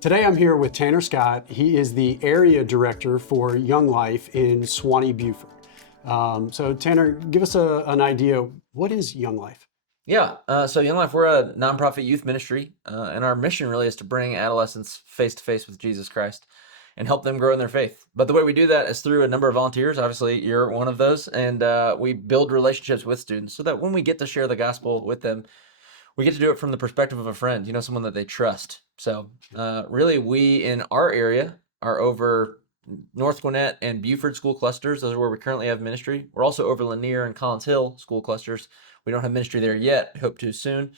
Today I'm here with Tanner Scott. He is the area director for Young Life in Suwanee, Buford. So Tanner, give us an idea. What is Young Life? So Young Life, we're a nonprofit youth ministry, and our mission really is to bring adolescents face to face with Jesus Christ and help them grow in their faith. But the way we do that is through a number of volunteers. Obviously, you're one of those, and we build relationships with students so that when we get to share the gospel with them, we get to do it from the perspective of a friend, someone that they trust. So really, we in our area are over North Gwinnett and Buford school clusters. Those are where we currently have ministry. We're also over Lanier and Collins Hill school clusters. We don't have ministry there yet, hope to soon.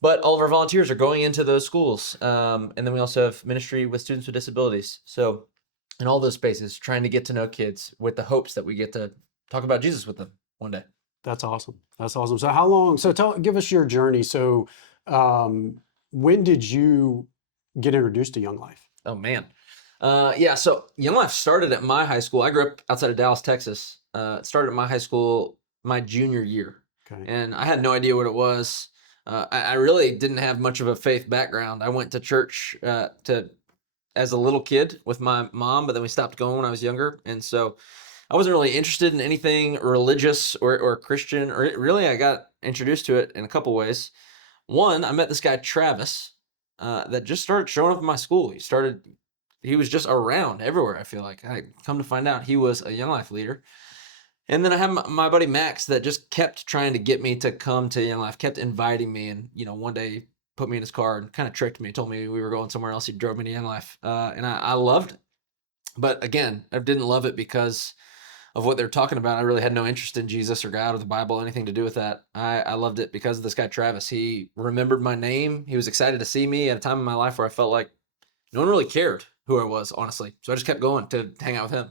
But all of our volunteers are going into those schools. And then we also have ministry with students with disabilities. So in all those spaces, trying to get to know kids with the hopes that we get to talk about Jesus with them one day. That's awesome. That's awesome. So how long? So give us your journey. So when did you get introduced to Young Life? Oh, man. So Young Life started at my high school. I grew up outside of Dallas, Texas. It started at my high school my junior year. Okay. And I had no idea what it was. I really didn't have much of a faith background. I went to church as a little kid with my mom, but then we stopped going when I was younger. And so I wasn't really interested in anything religious or Christian, or really I got introduced to it in a couple ways. One, I met this guy, Travis, that just started showing up in my school. He was just around everywhere, I feel like. I come to find out he was a Young Life leader. And then I have my buddy Max that just kept trying to get me to come to Young Life, kept inviting me. And, one day put me in his car and kind of tricked me, told me we were going somewhere else. He drove me to Young Life. And I loved it. But again, I didn't love it because of what they're talking about. I really had no interest in Jesus or God or the Bible, anything to do with that. I loved it because of this guy, Travis. He remembered my name. He was excited to see me at a time in my life where I felt like no one really cared who I was, honestly. So I just kept going to hang out with him.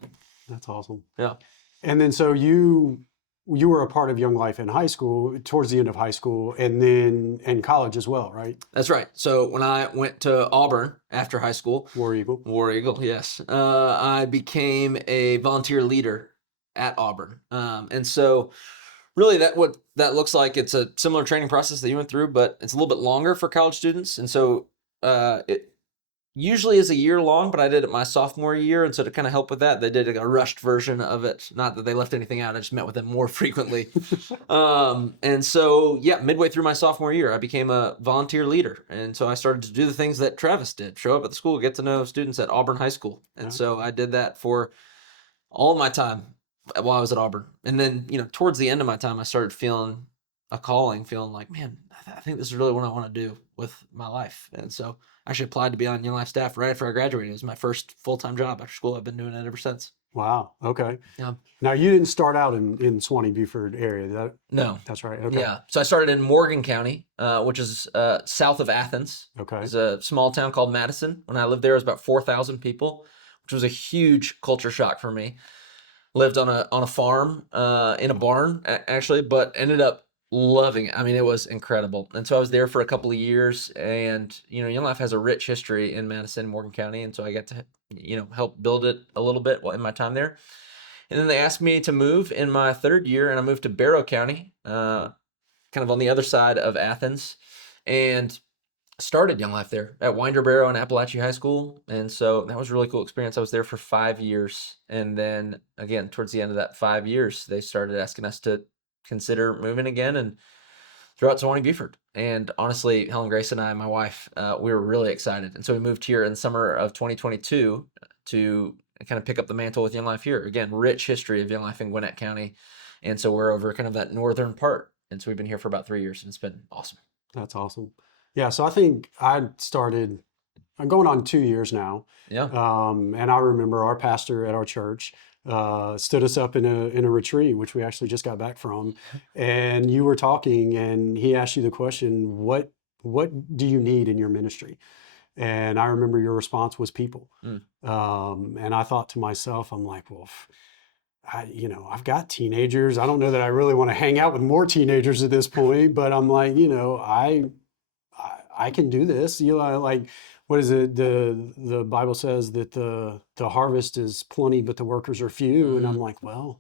That's awesome. Yeah. And then so you were a part of Young Life in high school, towards the end of high school, and then in college as well, right? That's right. So when I went to Auburn after high school, War Eagle, yes, I became a volunteer leader at Auburn. And so really what that looks like, it's a similar training process that you went through, but it's a little bit longer for college students. And so it usually is a year long, but I did it my sophomore year. And so to kind of help with that, they did a rushed version of it. Not that they left anything out. I just met with them more frequently. And so, midway through my sophomore year, I became a volunteer leader. And so I started to do the things that Travis did, show up at the school, get to know students at Auburn High School. And so I did that for all my time while I was at Auburn. And then, towards the end of my time, I started feeling a calling, feeling like, man, I think this is really what I want to do with my life. And so I actually applied to be on Young Life staff right after I graduated. It was my first full-time job after school. I've been doing it ever since. Wow. Okay. Yeah. Now you didn't start out in Suwanee Buford area. No. That's right. Okay. Yeah. So I started in Morgan County, which is south of Athens. Okay. It's a small town called Madison. When I lived there, it was about 4,000 people, which was a huge culture shock for me. Lived on a farm in a barn, actually, but ended up loving it. I mean, it was incredible. And so I was there for a couple of years, and, Young Life has a rich history in Madison, Morgan County. And so I got to, help build it a little bit while in my time there. And then they asked me to move in my third year, and I moved to Barrow County, kind of on the other side of Athens, and started Young Life there at Winder Barrow and Appalachia High School. And so that was a really cool experience. I was there for 5 years. And then again, towards the end of that 5 years, they started asking us to consider moving again and throughout Suwanee Buford. And honestly, Helen Grace and I, my wife, we were really excited. And so we moved here in the summer of 2022 to kind of pick up the mantle with Young Life here. Again, rich history of Young Life in Gwinnett County. And so we're over kind of that northern part. And so we've been here for about 3 years, and it's been awesome. That's awesome. Yeah. So I think I'm going on 2 years now. Yeah. And I remember our pastor at our church stood us up in a retreat, which we actually just got back from. And you were talking, and he asked you the question, what do you need in your ministry? And I remember your response was people. And I thought to myself, I'm like, well, I've got teenagers. I don't know that I really want to hang out with more teenagers at this point, but I'm like, I can do this. Like, what is it? The Bible says that the harvest is plenty, but the workers are few. And I'm like, well,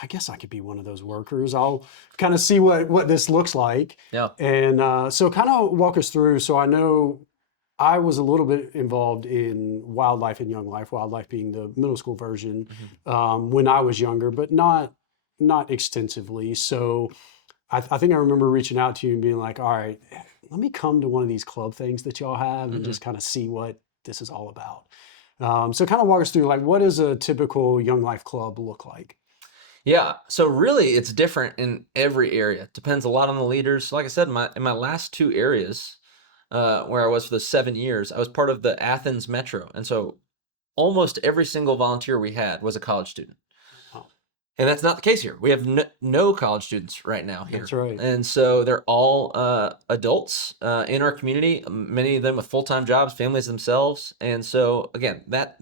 I guess I could be one of those workers. I'll kind of see what this looks like. Yeah. And so kind of walk us through. So I know I was a little bit involved in wildlife and young life, wildlife being the middle school version, Mhm. when I was younger, but not extensively. So I think I remember reaching out to you and being like, all right, let me come to one of these club things that y'all have and Mhm. just kind of see what this is all about. So kind of walk us through, like, what does a typical Young Life club look like? Yeah. So really, it's different in every area. Depends a lot on the leaders. Like I said, in my last two areas, where I was for the 7 years, I was part of the Athens Metro, and so almost every single volunteer we had was a college student. Oh, And that's not the case here. We have no college students right now that's here. right. And so they're all adults in our community, many of them with full-time jobs, families themselves. And so again, that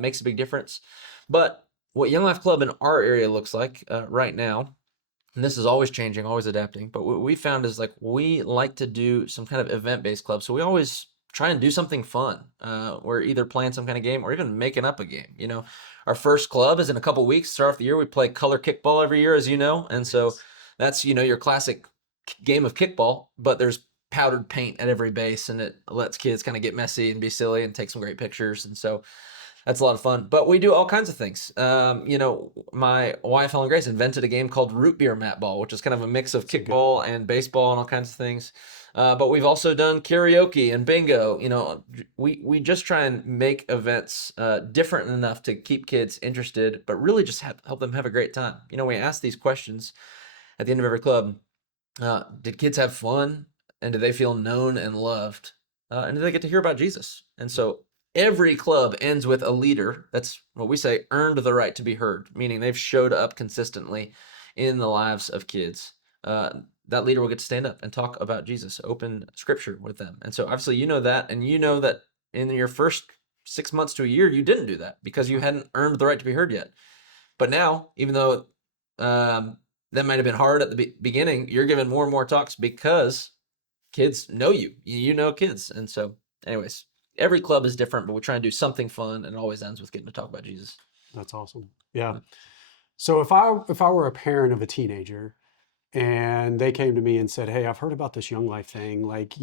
makes a big difference. But what Young Life Club in our area looks like right now, and this is always changing, always adapting. But what we found is like we like to do some kind of event-based club. So we always try and do something fun. We're either playing some kind of game or even making up a game. Our first club is in a couple weeks. Start off the year, we play color kickball every year, as you know, and so Yes. that's your classic game of kickball. But there's powdered paint at every base, and it lets kids kind of get messy and be silly and take some great pictures. And so that's a lot of fun. But we do all kinds of things. My wife, Helen Grace, invented a game called root beer mat ball, which is kind of a mix of It's a good one. kickball and baseball and all kinds of things. But we've also done karaoke and bingo. We just try and make events different enough to keep kids interested, but really just help them have a great time. We ask these questions at the end of every club. Did kids have fun? And do they feel known and loved? And do they get to hear about Jesus? And so every club ends with a leader that's what we say earned the right to be heard, meaning they've showed up consistently in the lives of kids. That leader will get to stand up and talk about Jesus, open scripture with them. And so obviously you know that, and you know that in your first 6 months to a year, you didn't do that because That's you right. hadn't earned the right to be heard yet. But now, even though um, that might have been hard at the beginning, you're given more and more talks because kids know you. You know kids. And so, anyways, every club is different, but we try and do something fun, and it always ends with getting to talk about Jesus. That's awesome. Yeah. So if I were a parent of a teenager and they came to me and said, "Hey, I've heard about this Young Life thing. Like,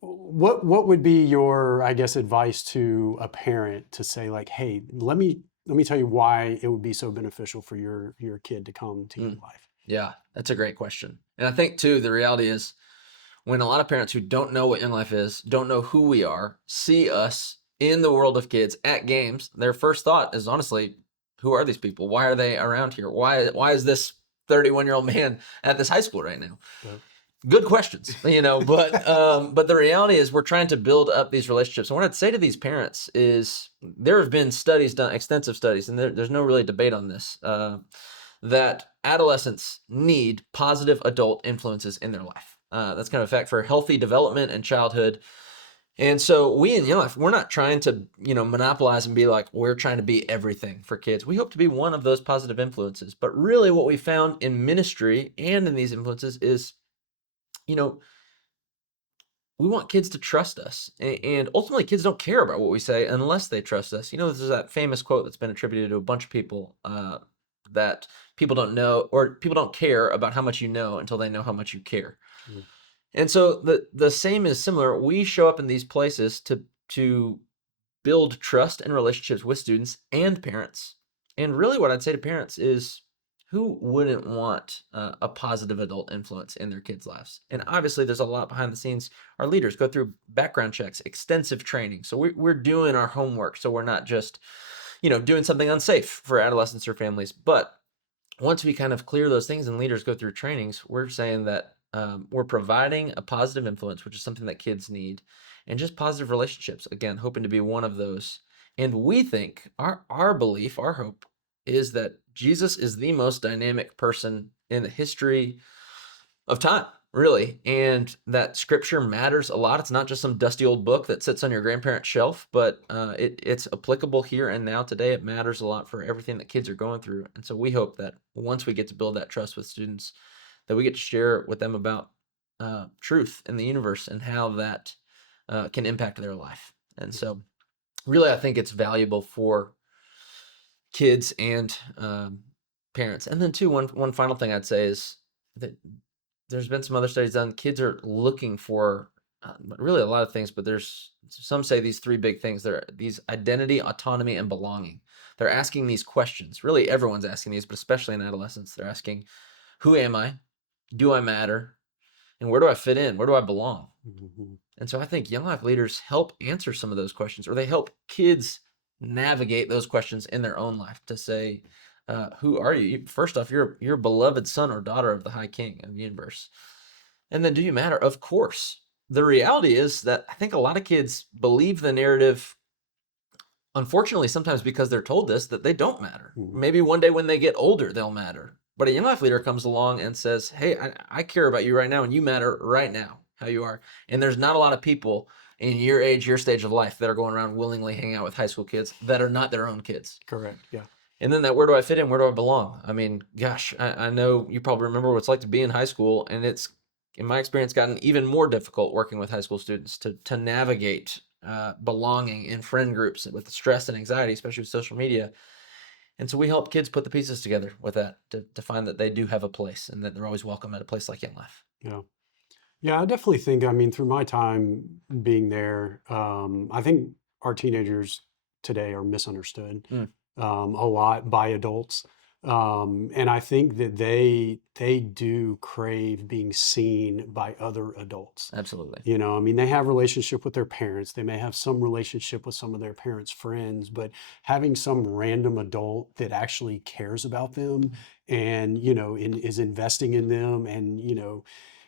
what would be your, I guess, advice to a parent to say, like, hey, let me tell you why it would be so beneficial for your kid to come to Young Mm, Life." yeah, that's a great question. And I think, too, the reality is when a lot of parents who don't know what Young Life is, don't know who we are, see us in the world of kids at games, their first thought is honestly, who are these people? Why are they around here? Why is this 31-year-old man at this high school right now? Yep. Good questions, but the reality is we're trying to build up these relationships. And what I'd say to these parents is there have been studies done, extensive studies, and there's no really debate on this, that adolescents need positive adult influences in their life. That's kind of a fact for healthy development and childhood. And so we in Young Life, we're not trying to, monopolize and be like, we're trying to be everything for kids. We hope to be one of those positive influences. But really what we found in ministry and in these influences is, you know, we want kids to trust us. And ultimately, kids don't care about what we say unless they trust us. This is that famous quote that's been attributed to a bunch of people, that people don't know or people don't care about how much you know until they know how much you care. Mm. And so the same is similar. We show up in these places to build trust and relationships with students and parents. And really, what I'd say to parents is, who wouldn't want a positive adult influence in their kids' lives? And obviously, there's a lot behind the scenes. Our leaders go through background checks, extensive training. So we're doing our homework. So we're not just, doing something unsafe for adolescents or families. But once we kind of clear those things and leaders go through trainings, we're saying that we're providing a positive influence, which is something that kids need, and just positive relationships. Again, hoping to be one of those. And we think our belief, our hope is that Jesus is the most dynamic person in the history of time, really, and that scripture matters a lot. It's not just some dusty old book that sits on your grandparent's shelf, but it's applicable here and now today. It matters a lot for everything that kids are going through. And so we hope that once we get to build that trust with students, that we get to share with them about truth in the universe and how that can impact their life. And so really, I think it's valuable for kids and parents. And then too, one final thing I'd say is that there's been some other studies done. Kids are looking for but really a lot of things, but there's some say these three big things. They're these: identity, autonomy, and belonging. They're asking these questions. Really, everyone's asking these, but especially in adolescence, they're asking, who am I? Do I matter? And where do I fit in? Where do I belong? Mhm. And so I think young life leaders help answer some of those questions, or they help kids navigate those questions in their own life to say, who are you? First off, you're a beloved son or daughter of the High King of the universe. And then, do you matter? Of course. The reality is that I think a lot of kids believe the narrative, unfortunately, sometimes because they're told this, that they don't matter. Mhm. Maybe one day when they get older, they'll matter. But a young life leader comes along and says, hey, I care about you right now, and you matter right now, how you are. And there's not a lot of people in your age, your stage of life that are going around willingly hanging out with high school kids that are not their own kids. Correct. Yeah. And then that, where do I fit in? Where do I belong? I mean, gosh, I know you probably remember what it's like to be in high school, and it's, in my experience, gotten even more difficult working with high school students to navigate belonging in friend groups with the stress and anxiety, especially with social media. And so we help kids put the pieces together with that to find that they do have a place and that they're always welcome at a place like Young Life. Yeah. Yeah, I definitely think, I mean, through my time being there, I think our teenagers today are misunderstood Mm, a lot by adults. And I think that they do crave being seen by other adults. absolutely. You know, I mean, they have relationship with their parents. They may have some relationship with some of their parents' friends, but having some random adult that actually cares about them and, is investing in them and,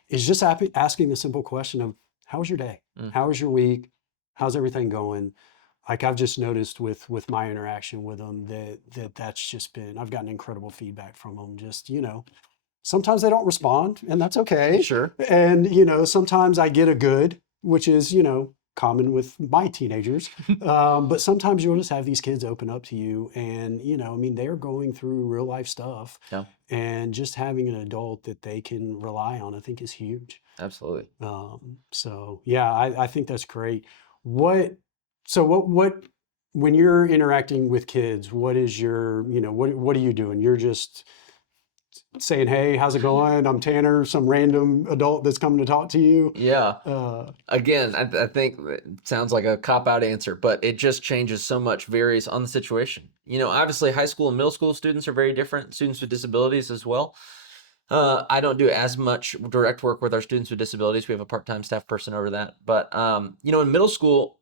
is just asking the simple question of, how was your day? Mm, How was your week? How's everything going? Like I've just noticed with my interaction with them that's just been, I've gotten incredible feedback from them. Just, sometimes they don't respond and that's okay. sure. And, sometimes I get a good, which is, common with my teenagers. But sometimes you'll just have these kids open up to you and, I mean, they're going through real life stuff Yeah, and just having an adult that they can rely on, I think is huge. absolutely. So yeah, I think that's great. What, what, when you're interacting with kids, what is your, what are you doing? You're just saying, hey, how's it going? I'm Tanner, some random adult that's coming to talk to you. Yeah. Uh, Again, I think it sounds like a cop-out answer, but it just changes so much, varies on the situation. Obviously, high school and middle school students are very different, students with disabilities as well. I don't do as much direct work with our students with disabilities. We have a part-time staff person over that. But, in middle school,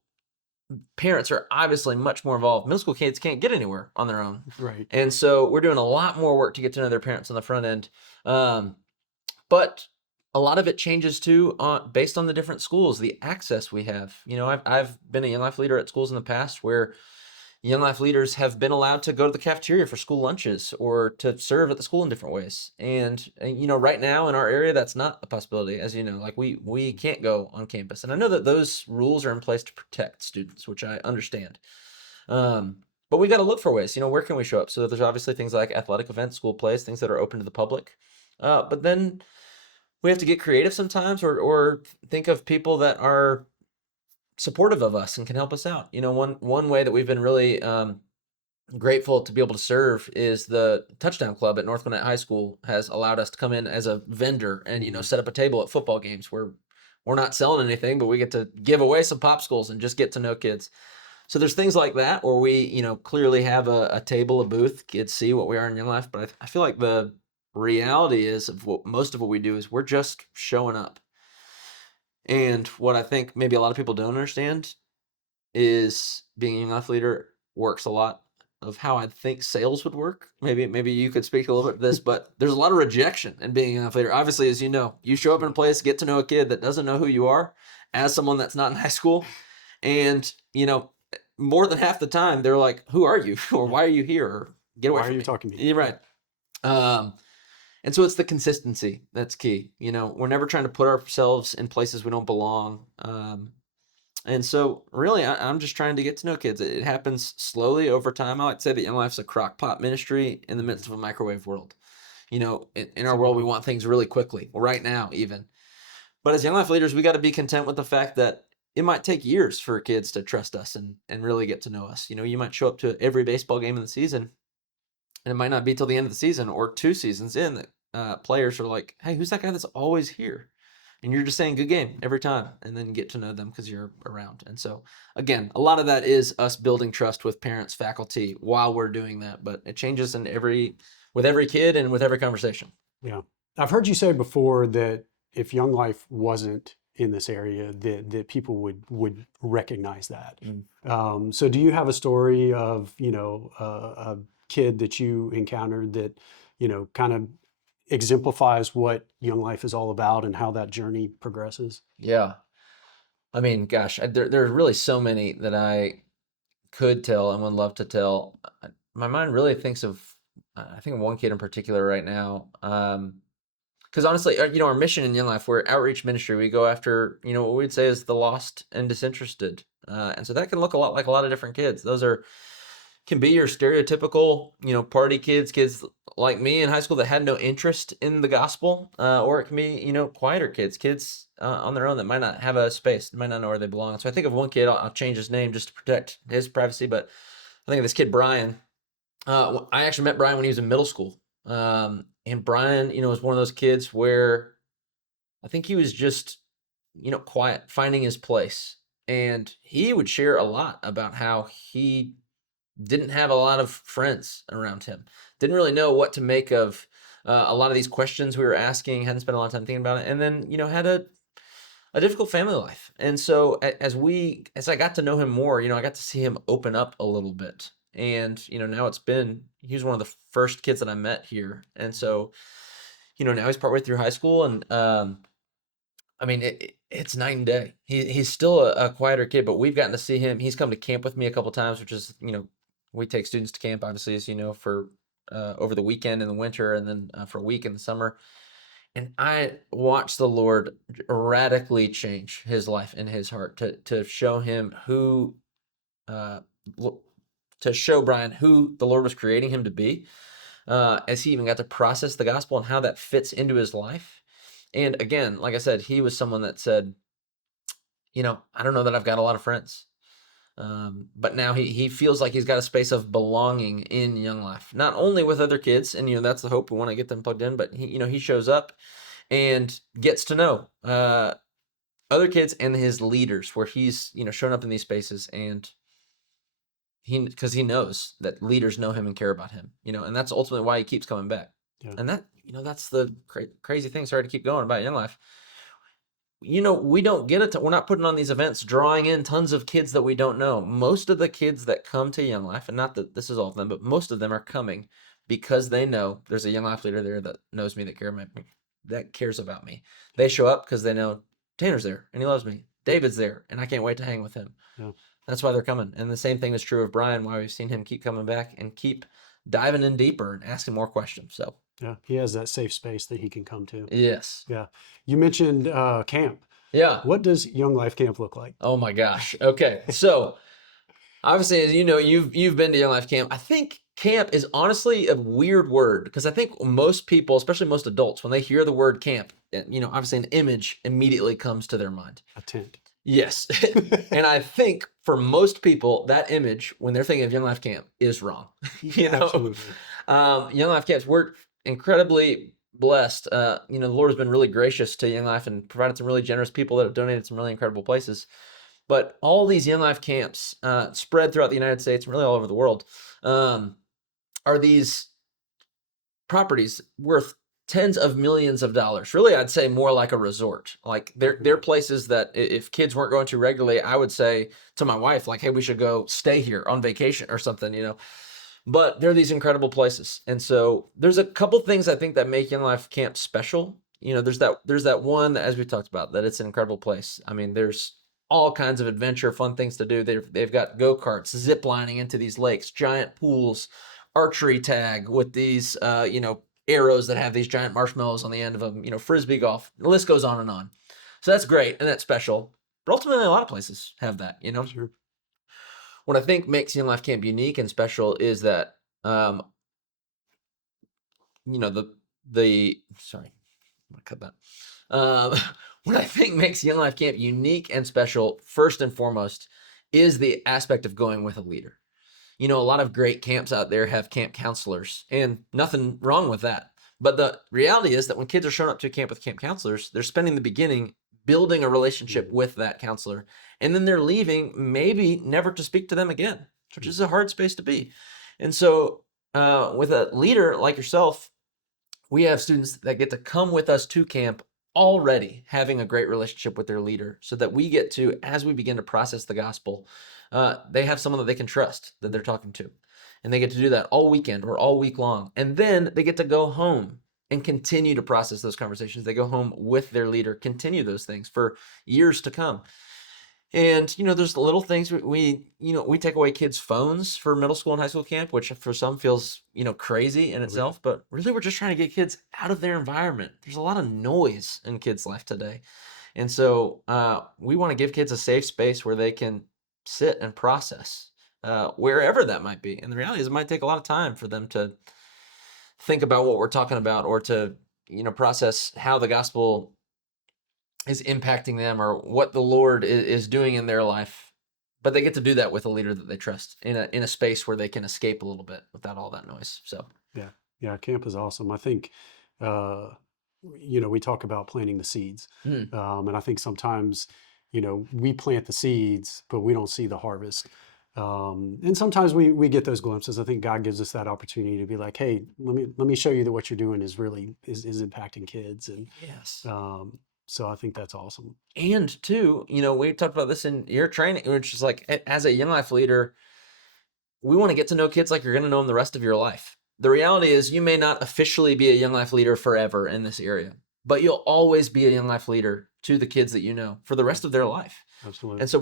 parents are obviously much more involved. Middle school kids can't get anywhere on their own. right. And so we're doing a lot more work to get to know their parents on the front end. But a lot of it changes too, based on the different schools, the access we have. I've been a Young Life leader at schools in the past where Young Life leaders have been allowed to go to the cafeteria for school lunches or to serve at the school in different ways. And right now in our area, that's not a possibility. As you know, like we can't go on campus. And I know that those rules are in place to protect students, which I understand. But we got to look for ways, where can we show up? So there's obviously things like athletic events, school plays, things that are open to the public. But then we have to get creative sometimes or think of people that are supportive of us and can help us out. One way that we've been really grateful to be able to serve is the Touchdown Club at North Gwinnett High School has allowed us to come in as a vendor and set up a table at football games where we're not selling anything, but we get to give away some popsicles and just get to know kids. So there's things like that where we clearly have a table, a booth, kids see what we are in Young Life. But I feel like the reality is of what most of what we do is we're just showing up. And what I think maybe a lot of people don't understand is being a Young Life leader works a lot of how I think sales would work. Maybe you could speak a little bit to this, but there's a lot of rejection in being a Young Life leader. Obviously, as you know, you show up in a place, get to know a kid that doesn't know who you are as someone that's not in high school. And, more than half the time, they're like, who are you? Or why are you here? Or get away Why from are you me. talking to me? You're right. And so it's the consistency that's key. We're never trying to put ourselves in places we don't belong. And so really, I'm just trying to get to know kids. It happens slowly over time. I like to say that Young Life's a crock pot ministry in the midst of a microwave world. In our world, we want things really quickly, right now even. But as Young Life leaders, we got to be content with the fact that it might take years for kids to trust us and really get to know us. You might show up to every baseball game in the season, and it might not be till the end of the season or 2 seasons in that players are like, hey, who's that guy that's always here? and you're just saying good game every time, and then get to know them because you're around. And so again, a lot of that is us building trust with parents, faculty while we're doing that, but it changes with every kid and with every conversation. Yeah. I've heard you say before that if Young Life wasn't in this area, that people would recognize that. So do you have a story of, a kid that you encountered that, kind of exemplifies what Young Life is all about and how that journey progresses? Yeah. I mean, gosh, there's really so many that I could tell and would love to tell. My mind really thinks of, I think of one kid in particular right now. Because honestly, our mission in Young Life, we're outreach ministry. We go after, what we'd say is the lost and disinterested. And so that can look a lot like a lot of different kids. Can be your stereotypical, party kids like me in high school that had no interest in the gospel, or it can be, quieter kids on their own that might not have a space, might not know where they belong. So I think of one kid, I'll change his name just to protect his privacy, but I think of this kid, Brian. I actually met Brian when he was in middle school. And Brian, was one of those kids where I think he was just, quiet, finding his place. And he would share a lot about how he didn't have a lot of friends around him, didn't really know what to make of a lot of these questions we were asking, hadn't spent a lot of time thinking about it, and then had a difficult family life. And so as I got to know him more, I got to see him open up a little bit. And now he was one of the first kids that I met here. And so now he's partway through high school, and I mean, it's night and day. He's still a quieter kid, but we've gotten to see him. He's come to camp with me a couple times, which is, we take students to camp, obviously, as you know, for over the weekend in the winter, and then for a week in the summer. And I watched the Lord radically change his life and his heart to show him uh, to show Brian who the Lord was creating him to be, as he even got to process the gospel and how that fits into his life. And again, like I said, he was someone that said, I don't know that I've got a lot of friends. But now he feels like he's got a space of belonging in Young Life, not only with other kids, and that's the hope, we want to get them plugged in, but he shows up and gets to know other kids and his leaders, where he's shown up in these spaces, and because he knows that leaders know him and care about him, and that's ultimately why he keeps coming back. Yeah. And that that's the crazy thing. Sorry to keep going about Young Life. We don't get it. We're not putting on these events, drawing in tons of kids that we don't know. Most of the kids that come to Young Life, and not that this is all of them, but most of them are coming because they know there's a Young Life leader there that knows me, that cares about me. They show up because they know Tanner's there and he loves me. David's there and I can't wait to hang with him. Yeah. That's why they're coming. And the same thing is true of Brian, why we've seen him keep coming back and keep diving in deeper and asking more questions. So Yeah, he has that safe space that he can come to. yes. Yeah. You mentioned camp. Yeah. What does Young Life Camp look like? Oh my gosh. Okay. So obviously, as you know, you've been to Young Life Camp. I think camp is honestly a weird word, because I think most people, especially most adults, when they hear the word camp, obviously an image immediately comes to their mind. A tent. Yes. And I think for most people, that image, when they're thinking of Young Life Camp, is wrong. Absolutely. Young Life Camps, we're incredibly blessed. The Lord has been really gracious to Young Life and provided some really generous people that have donated some really incredible places. But all these Young Life camps spread throughout the United States and really all over the world are these properties worth tens of millions of dollars. Really, I'd say more like a resort. Like they're places that if kids weren't going to regularly, I would say to my wife, like, hey, we should go stay here on vacation or something, But they're these incredible places. And so there's a couple things I think that make Young Life Camp special. There's that one that, as we talked about, that it's an incredible place. I mean, there's all kinds of adventure, fun things to do. They've got go-karts, zip lining into these lakes, giant pools, archery tag with these, arrows that have these giant marshmallows on the end of them, frisbee golf. The list goes on and on. So that's great and that's special. But ultimately, a lot of places have that, Sure. What I think makes Young Life Camp unique and special is that, sorry, I'm gonna cut that. What I think makes Young Life Camp unique and special, first and foremost, is the aspect of going with a leader. A lot of great camps out there have camp counselors, and nothing wrong with that. But the reality is that when kids are showing up to a camp with camp counselors, they're spending the beginning building a relationship with that counselor. And then they're leaving, maybe never to speak to them again, which is a hard space to be. And so with a leader like yourself, we have students that get to come with us to camp already having a great relationship with their leader, so that we get to, as we begin to process the gospel, they have someone that they can trust that they're talking to. And they get to do that all weekend or all week long. And then they get to go home and continue to process those conversations. They go home with their leader, continue those things for years to come. And, there's little things we take away kids' phones for middle school and high school camp, which for some feels, crazy in itself, but really we're just trying to get kids out of their environment. There's a lot of noise in kids' life today. And so we want to give kids a safe space where they can sit and process wherever that might be. And the reality is it might take a lot of time for them to think about what we're talking about, or to, process how the gospel is impacting them or what the Lord is doing in their life. But they get to do that with a leader that they trust in a space where they can escape a little bit without all that noise. So Yeah, camp is awesome. I think, we talk about planting the seeds. And I think sometimes, we plant the seeds, but we don't see the harvest. And sometimes we get those glimpses. I think God gives us that opportunity to be like, hey, let me show you that what you're doing is really is impacting kids. And yes. So I think that's awesome. And two, we talked about this in your training, which is like, as a Young Life leader, we want to get to know kids like you're going to know them the rest of your life. The reality is you may not officially be a Young Life leader forever in this area, but you'll always be a Young Life leader to the kids that you know for the rest of their life. Absolutely. And so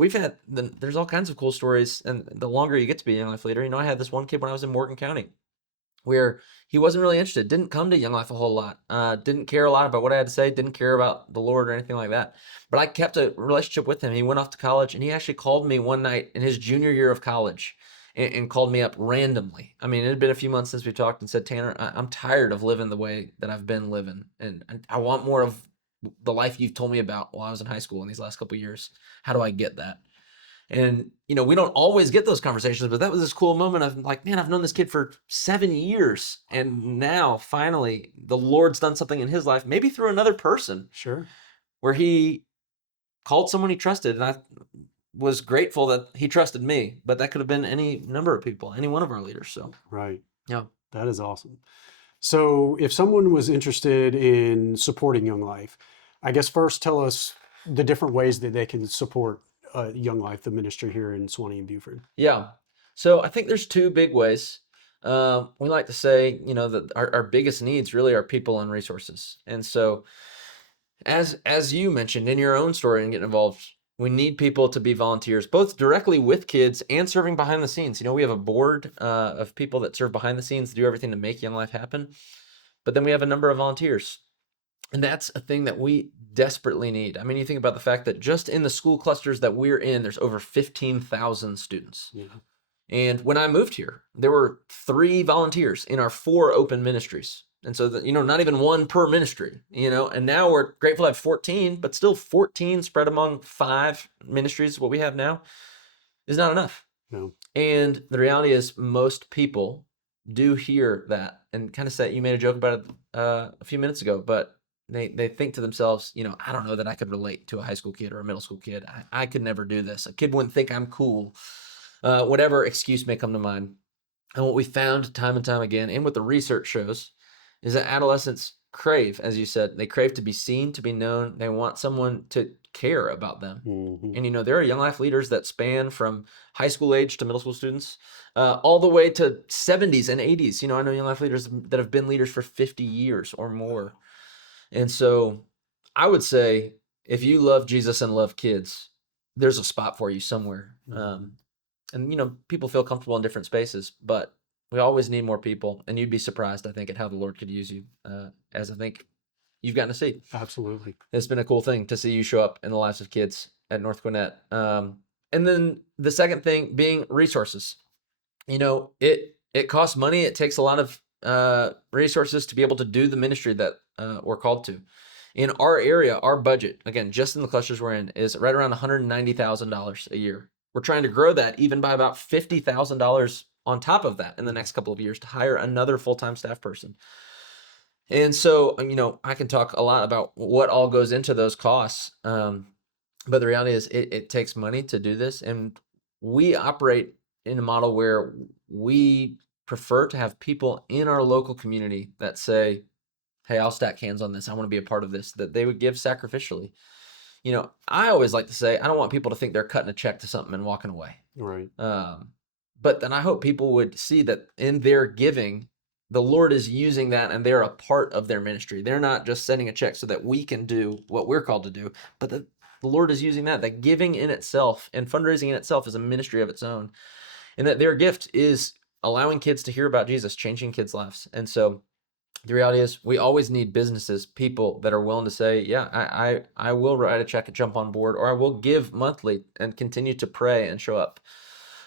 there's all kinds of cool stories. And the longer you get to be a Young Life leader, I had this one kid when I was in Morgan County where he wasn't really interested, didn't come to Young Life a whole lot, didn't care a lot about what I had to say, didn't care about the Lord or anything like that. But I kept a relationship with him. He went off to college, and he actually called me one night in his junior year of college and called me up randomly. I mean, it had been a few months since we talked, and said, Tanner, I'm tired of living the way that I've been living, and I want more of the life you've told me about while I was in high school in these last couple of years. How do I get that? And, we don't always get those conversations, but that was this cool moment of like, man, I've known this kid for 7 years. And now finally the Lord's done something in his life, maybe through another person. Sure. Where he called someone he trusted. And I was grateful that he trusted me, but that could have been any number of people, any one of our leaders. So, right. Yeah. That is awesome. So if someone was interested in supporting Young Life, I guess first tell us the different ways that they can support Young Life, the ministry here in Suwanee and Buford. Yeah. So I think there's two big ways. We like to say, that our biggest needs really are people and resources. And so as you mentioned in your own story and getting involved, we need people to be volunteers, both directly with kids and serving behind the scenes. We have a board of people that serve behind the scenes, do everything to make Young Life happen. But then we have a number of volunteers. And that's a thing that we desperately need. I mean, you think about the fact that just in the school clusters that we're in, there's over 15,000 students. Yeah. And when I moved here, there were 3 volunteers in our 4 open ministries. And so, not even one per ministry, and now we're grateful to have 14, but still 14 spread among 5 ministries. What we have now is not enough. No. And the reality is most people do hear that and kind of say, you made a joke about it a few minutes ago, but they think to themselves, I don't know that I could relate to a high school kid or a middle school kid. I could never do this. A kid wouldn't think I'm cool. Whatever excuse may come to mind. And what we found time and time again, and what the research shows, is that adolescents crave, as you said, they crave to be seen, to be known. They want someone to care about them. Mm-hmm. And, there are Young Life leaders that span from high school age to middle school students, all the way to 70s and 80s. I know Young Life leaders that have been leaders for 50 years or more. And so I would say, if you love Jesus and love kids, there's a spot for you somewhere. Mm-hmm. And, people feel comfortable in different spaces, but we always need more people. And you'd be surprised, I think, at how the Lord could use you, as I think you've gotten to see. Absolutely. It's been a cool thing to see you show up in the lives of kids at North Gwinnett. And then the second thing being resources. It costs money. It takes a lot of resources to be able to do the ministry that we're called to. In our area, our budget, again, just in the clusters we're in, is right around $190,000 a year. We're trying to grow that even by about $50,000 on top of that in the next couple of years to hire another full-time staff person. And so, I can talk a lot about what all goes into those costs. But the reality is it takes money to do this. And we operate in a model where we prefer to have people in our local community that say, hey, I'll stack hands on this. I want to be a part of this, that they would give sacrificially. I always like to say, I don't want people to think they're cutting a check to something and walking away. Right. But then I hope people would see that in their giving, the Lord is using that and they're a part of their ministry. They're not just sending a check so that we can do what we're called to do, but the Lord is using that giving in itself and fundraising in itself is a ministry of its own. And that their gift is allowing kids to hear about Jesus, changing kids' lives. And so the reality is we always need businesses, people that are willing to say, yeah, I will write a check and jump on board, or I will give monthly and continue to pray and show up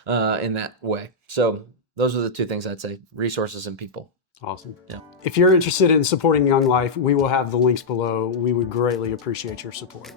in that way. So those are the two things I'd say, resources and people. Awesome. Yeah. If you're interested in supporting Young Life, we will have the links below. We would greatly appreciate your support.